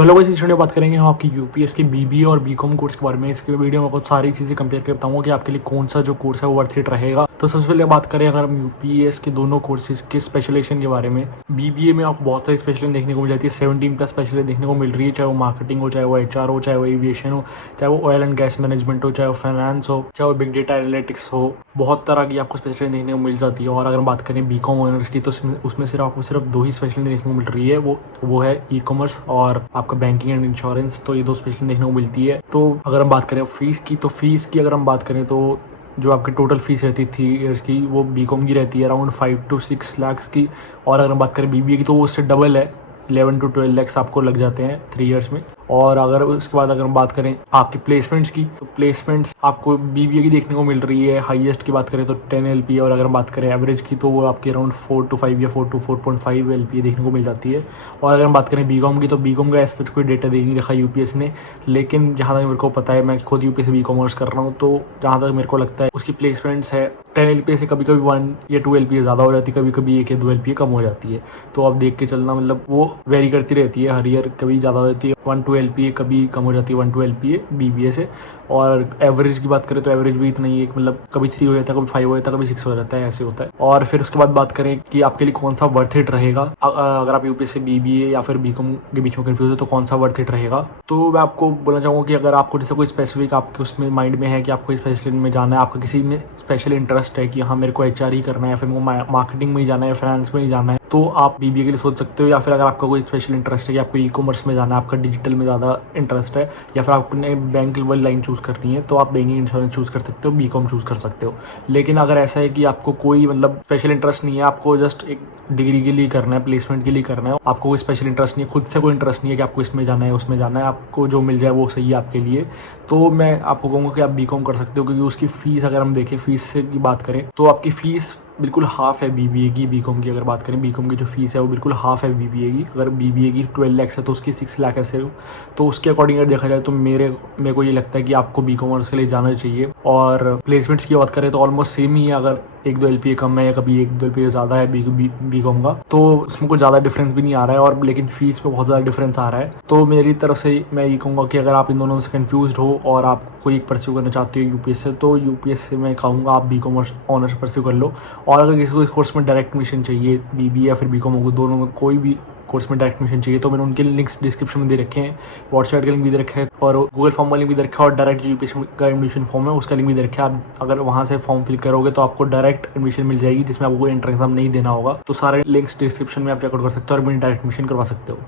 तो hello guys, इस video में बात करेंगे हम आपकी यूपीएस के बीबीए और बीकॉम कोर्स के बारे में। इसके वीडियो में बहुत सारी चीज़ें कंपेयर कर बताऊंगा कि आपके लिए कौन सा जो कोर्स है वो वर्थ इट रहेगा। तो सबसे पहले बात करें अगर हम यूपीएस के दोनों कोर्सेज के स्पेशलाइजेशन के बारे में। बीबीए में आपको बहुत सारी स्पेशलाइजेशन देखने को मिल जाती है, 17+ स्पेशलाइजेशन देखने को मिल रही है, चाहे वो मार्केटिंग हो, चाहे वो एचआर हो, चाहे वो एविएशन हो, चाहे वो ऑयल एंड गैस मैनेजमेंट हो, चाहे वो फाइनेंस हो, चाहे वो बिग डेटा एनालिटिक्स हो। बहुत तरह की आपको स्पेशलाइजेशन देखने को मिल जाती है। और अगर हम बात करें बीकॉम ऑनर्स की तो उसमें सिर्फ आपको सिर्फ दो ही स्पेशलाइजेशन देखने को मिल रही है, वो है ई कॉमर्स और आपका बैंकिंग एंड इंश्योरेंस। तो ये दो स्पेशलाइजेशन देखने को मिलती है। तो अगर हम बात करें फीस की, तो फीस की अगर हम बात करें तो जो आपकी टोटल फीस रहती है 3 ईयर्स की, वो बीकॉम की रहती है अराउंड 5 to 6 लाख की। और अगर हम बात करें बीबीए की तो वो उससे डबल है, 11 to 12 लाख आपको लग जाते हैं 3 ईयर्स में। और अगर उसके बाद अगर हम बात करें आपकी प्लेसमेंट्स की, तो प्लेसमेंट्स आपको बीबीए की देखने को मिल रही है। हाईएस्ट की बात करें तो 10 एलपी, और अगर हम बात करें एवरेज की तो वो आपकी अराउंड 4 to 5 या 4 to 4.5 एलपी देखने को मिल जाती है। और अगर हम बात करें बीकॉम की तो बीकॉम का ऐसा कोई डेटा दे नहीं रखा यूपीएस ने, लेकिन जहाँ तक मेरे को पता है, मैं खुद यूपीएस से बी कॉमर्स कर रहा हूँ, तो जहाँ तक मेरे को लगता है उसकी प्लेसमेंट्स है 10 एलपी से कभी कभी 1 या 2 एलपी ज़्यादा हो जाती है, कभी कभी 1 या 2 एलपी कम हो जाती है। तो आप देख के चलना, मतलब वो वेरी करती रहती है हर ईयर, कभी ज़्यादा हो जाती है 1 to एलपी, कभी कम हो जाती है 1 to एलपी बीबीए से। और एवरेज की बात करें तो एवरेज भी इतना ही है, मतलब कभी 3 हो जाता है, कभी 5 हो जाता है, कभी 6 हो जाता है, ऐसे होता है। और फिर उसके बाद बात करें कि आपके लिए कौन सा वर्थ इट रहेगा, अगर आप यूपीएस से बीबीए या फिर बीकॉम के बीच में कंफ्यूज हो तो कौन सा वर्थ इट रहेगा। तो मैं आपको बोलना चाहूँगा कि अगर आपको जैसे कोई स्पेसिफिक आपके उसमें माइंड में है कि आपको इस स्पेशल में जाना है, आपका किसी में स्पेशल इंटरेस्ट है कि हाँ मेरे को एचआर ही करना है, या फिर मेरे को मार्केटिंग में ही जाना है, फाइनेंस में ही जाना है, तो आप बीबीए के लिए सोच सकते हो। या फिर अगर आपका कोई स्पेशल इंटरेस्ट है कि आपको ई कॉमर्स में जाना है, आपका डिजिटल में ज़्यादा इंटरेस्ट है, या फिर आपने बैंक वाली लाइन चूज़ करनी है, तो आप बैंकिंग इंश्योरेंस चूज़ कर सकते हो, बीकॉम चूज़ कर सकते हो। लेकिन अगर ऐसा है कि आपको कोई मतलब स्पेशल इंटरेस्ट नहीं है, आपको जस्ट एक डिग्री के लिए करना है, प्लेसमेंट के लिए करना है, आपको कोई स्पेशल इंटरेस्ट नहीं है, खुद से कोई इंटरेस्ट नहीं है कि आपको इसमें जाना है उसमें जाना है, आपको जो मिल जाए वो सही है आपके लिए, तो मैं आपको कहूँगा कि आप बीकॉम कर सकते हो। क्योंकि उसकी फ़ीस अगर हम देखें, फ़ीस से की बात करें तो आपकी फ़ीस बिल्कुल हाफ़ है बीबीए की। बीकॉम की अगर बात करें, बीकॉम की जो फीस है वो बिल्कुल हाफ़ है बीबीए की। अगर बीबीए की 12 लाख है तो उसकी 6 लाख है सिर्फ। तो उसके अकॉर्डिंग अगर देखा जाए तो मेरे को ये लगता है कि आपको बी कॉमर्स के लिए जाना चाहिए। और प्लेसमेंट्स की बात करें तो ऑलमोस्ट सेम ही है, अगर 1-2 एलपीए कम है या कभी 1-2 एलपीए ज़्यादा है बीकॉम का, तो उसमें कोई ज़्यादा डिफरेंस भी नहीं आ रहा है, और लेकिन फीस पे बहुत ज़्यादा डिफरेंस आ रहा है। तो मेरी तरफ से मैं ये कहूँगा कि अगर आप इन दोनों से कन्फ्यूज हो और आप कोई एक परस्यू करना चाहते हो यूपीएस से, तो यूपीएस से मैं कहूँगा आप बी कॉमर्स ऑनर्स परस्यू कर लो। और अगर किसी को इस कोर्स में डायरेक्ट एडमिशन चाहिए, बीबीए या फिर बीकॉम हो, दोनों में कोई भी कोर्स में डायरेक्ट एडमिशन चाहिए, तो मैंने उनके लिंक्स डिस्क्रिप्शन में दे रखे हैं, व्हाट्सएप का लिंक भी दे रखा है, और गूगल फॉर्म का लिंक भी दे रखा है, और डायरेक्ट यूपीएससी का एडमिशन फॉर्म है उसका लिंक भी दे रखा है। आप अगर वहाँ से फॉर्म फिल करोगे तो आपको डायरेक्ट एडमिशन मिल जाएगी, जिसमें आपको कोई एंट्रेंस एग्जाम नहीं देना होगा। तो सारे लिंक्स डिस्क्रिप्शन में आप चेकआउट कर सकते हो और अपनी डायरेक्ट एडमिशन करवा सकते हो।